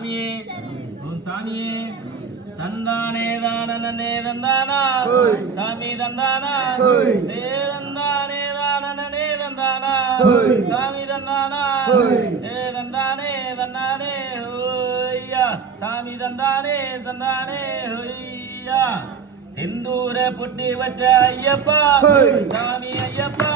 சாமியே தந்தானே தானே தந்தானா சாமி தந்தானா தந்தானே தானே தந்தானா சாமி தந்தானா தந்தானே தந்தானே ஹோய்யா சாமி தந்தானே தந்தானே ஹோய்யா செந்தூர புட்டி வச்ச ஐயப்பா சாமி ஐயப்பா